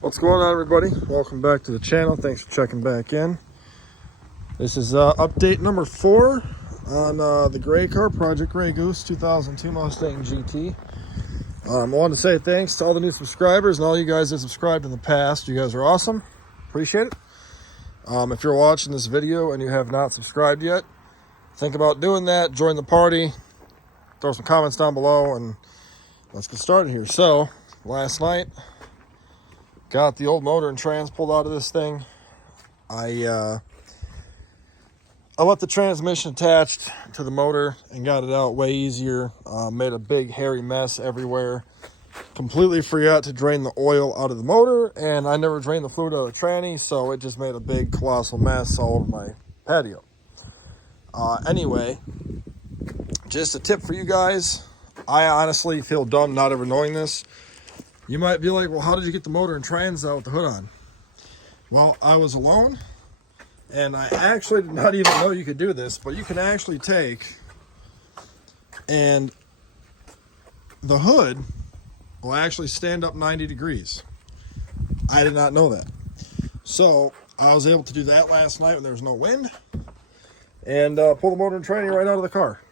What's going on, everybody? Welcome back to the channel. Thanks for checking back in. This is update number 4 on the gray car, Project Gray Goose 2002 Mustang GT. I wanted to say thanks to all the new subscribers and all you guys that subscribed in the past. You guys are awesome. Appreciate it. If you're watching this video and you have not subscribed yet, think about doing that. Join the party. Throw some comments down below and let's get started here. So, last night, got the old motor and trans pulled out of this thing. I left the transmission attached to the motor and got it out way easier. Made a big hairy mess everywhere. Completely forgot to drain the oil out of the motor, and I never drained the fluid out of the tranny, so it just made a big colossal mess all over my patio. Anyway, just a tip for you guys. I honestly feel dumb not ever knowing this. You might be like, well, how did you get the motor and trans out with the hood on? Well, I was alone, and I actually did not even know you could do this, but you can actually take, and the hood will actually stand up 90 degrees. I did not know that. So I was able to do that last night when there was no wind, and pull the motor and tranny right out of the car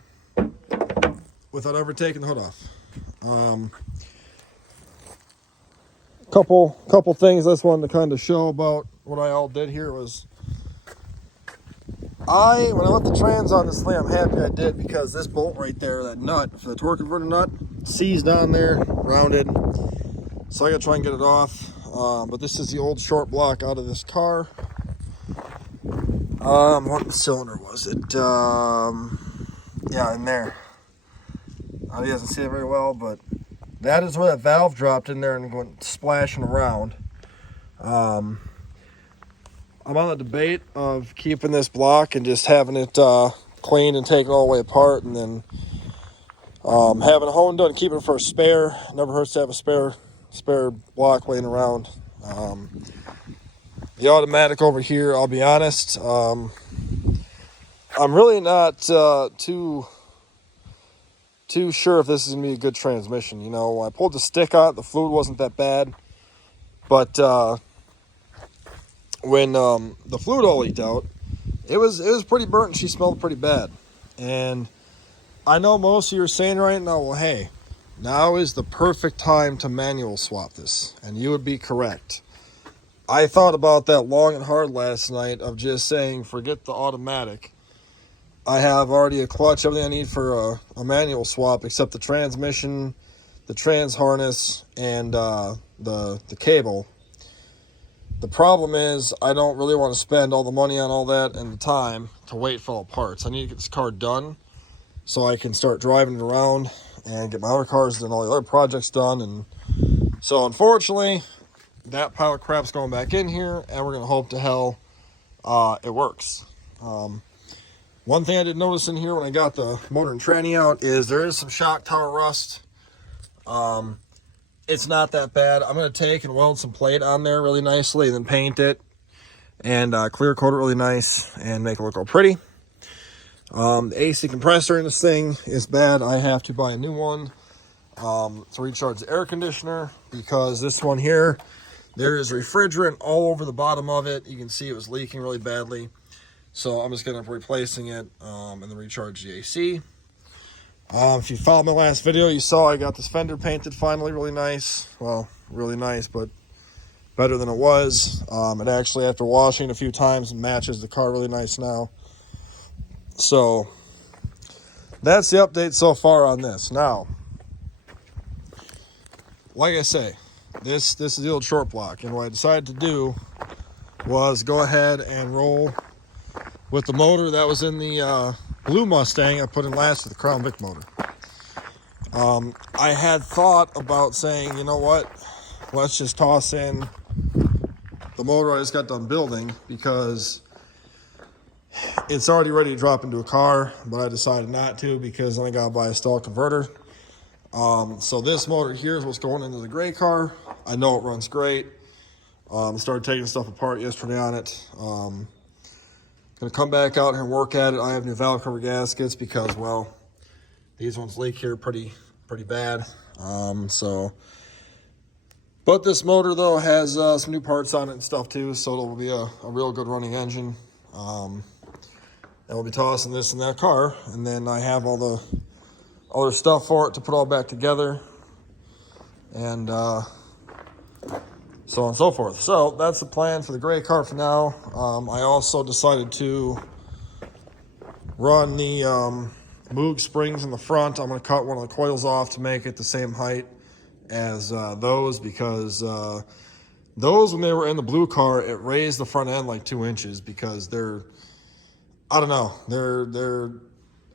without ever taking the hood off. Couple things I just wanted to kind of show about what I all did here was when I left the trans on this thing, I'm happy I did, because this bolt right there, that nut for the torque converter nut, seized on there, rounded, so I gotta try and get it off. But this is the old short block out of this car. What cylinder was it? Yeah, in there. You guys can see it very well, but that is where that valve dropped in there and went splashing around. I'm on the debate of keeping this block and just having it cleaned and taken all the way apart, and then having a hone done, keeping it for a spare. Never hurts to have a spare block laying around. The automatic over here, I'll be honest, I'm really not too sure if this is going to be a good transmission. You know, I pulled the stick on it, the fluid wasn't that bad, but when the fluid all leaked out, it was pretty burnt and she smelled pretty bad. And I know most of you are saying right now, well, hey, now is the perfect time to manual swap this, and you would be correct. I thought about that long and hard last night of just saying, forget the automatic. I have already a clutch, everything I need for a manual swap, except the transmission, the trans harness, and the cable. The problem is I don't really want to spend all the money on all that and the time to wait for all parts. I need to get this car done so I can start driving it around and get my other cars and all the other projects done. And so unfortunately, that pile of crap's going back in here, and we're going to hope to hell it works. One thing I did notice in here when I got the motor and tranny out is there is some shock tower rust. It's not that bad. I'm going to take and weld some plate on there really nicely, and then paint it and clear coat it really nice and make it look all pretty. The AC compressor in this thing is bad. I have to buy a new one to recharge the air conditioner, because this one here, there is refrigerant all over the bottom of it. You can see it was leaking really badly. So I'm just going to end up replacing it and then recharge the AC. If you followed my last video, you saw I got this fender painted finally really nice. Well, really nice, but better than it was. It actually, after washing it a few times, matches the car really nice now. So that's the update so far on this. Now, like I say, this is the old short block, and what I decided to do was go ahead and roll with the motor that was in the blue Mustang I put in last with the Crown Vic motor. I had thought about saying, you know what, let's just toss in the motor I just got done building, because it's already ready to drop into a car, but I decided not to, because then I gotta buy a stall converter. So this motor here is what's going into the gray car. I know it runs great. Started taking stuff apart yesterday on it. Gonna come back out here and work at it. I have new valve cover gaskets because, well, these ones leak here pretty bad. So But this motor, though, has some new parts on it and stuff, too, so it'll be a real good running engine. And we'll be tossing this in that car, and then I have all the other stuff for it to put all back together, and so on and so forth. So that's the plan for the gray car for now. I also decided to run the Moog springs in the front. I'm going to cut one of the coils off to make it the same height as those, because those, when they were in the blue car, it raised the front end like 2 inches, because they're, I don't know, they're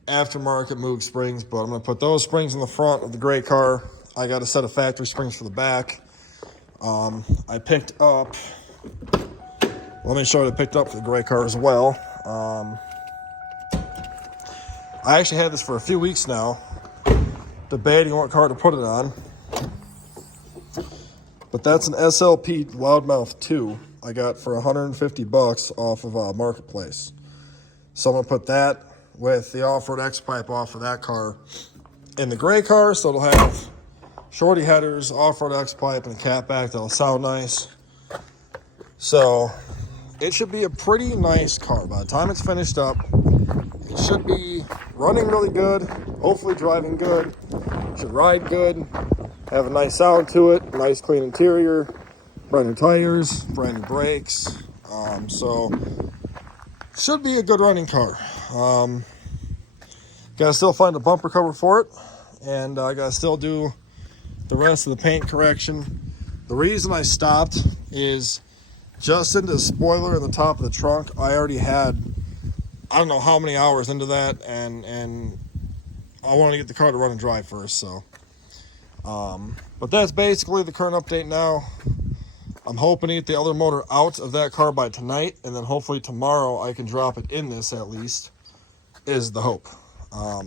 aftermarket Moog springs. But I'm going to put those springs in the front of the gray car. I got a set of factory springs for the back. I picked up, let me show you what I picked up for the gray car as well. I actually had this for a few weeks now, debating what car to put it on. But that's an SLP Loudmouth 2 I got for 150 bucks off of Marketplace. So I'm going to put that with the off-road X-Pipe off of that car in the gray car, so it'll have shorty headers, off-road X-Pipe, and a catback that'll sound nice. So it should be a pretty nice car. By the time it's finished up, it should be running really good, hopefully driving good, should ride good, have a nice sound to it, nice clean interior, brand new tires, brand new brakes. So should be a good running car. Gotta still find a bumper cover for it, and I gotta still do the rest of the paint correction. The reason I stopped is just into the spoiler in the top of the trunk. I already had, I don't know how many hours into that, and I want to get the car to run and drive first. So but that's basically the current update now. I'm hoping to get the other motor out of that car by tonight, and then hopefully tomorrow I can drop it in this, at least, is the hope. But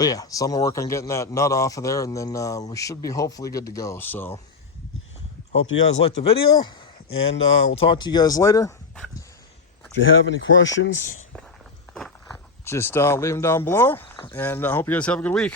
yeah, so I'm gonna work on getting that nut off of there, and then we should be hopefully good to go. So hope you guys liked the video, and we'll talk to you guys later. If you have any questions, just leave them down below, and I hope you guys have a good week.